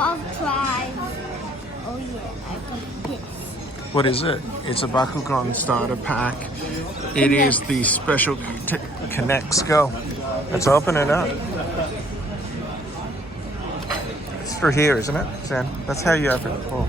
I'll try. Oh yeah, I got this. What is it? It's a Bakugan starter pack. It is the special Connects. Go. Let's open it up. It's through here, isn't it, Sam? That's how you open it. Oh.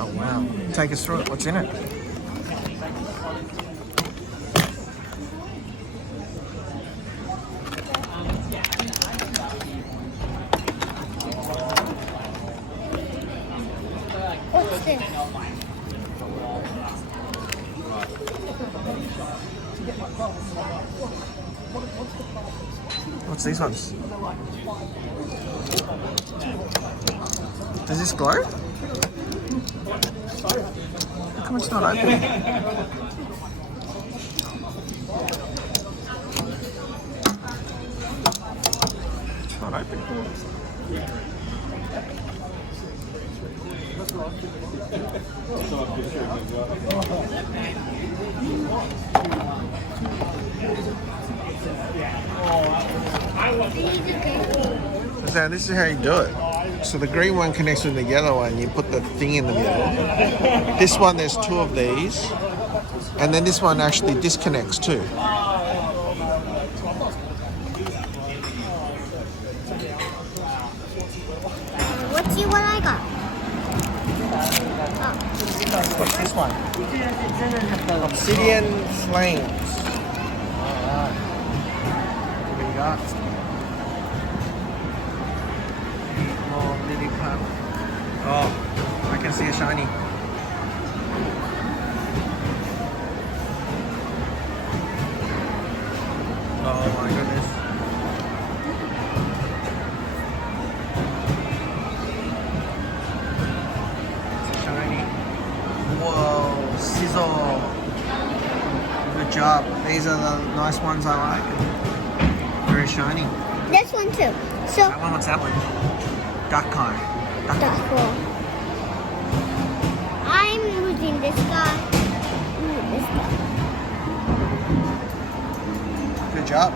Oh wow. Take us through it. What's in it? What's this? What's these ones? Does this glow? How come it's not open? It's not open. So this is how you do it. So the green one connects with the yellow one. You put the thing in the middle. This one, there's two of these. And then this one actually disconnects too. What's the one I got? Oh. What's this one? Obsidian Flames. Alright. What do you got? Oh, lily pad. Oh, I can see a shiny. Oh my goodness. It's a shiny. Whoa, sizzle. Good job. These are the nice ones I like. Very shiny. This one too. So That one, what's that one? Duck kind. that's cool. I'm using this guy. This guy. Good job.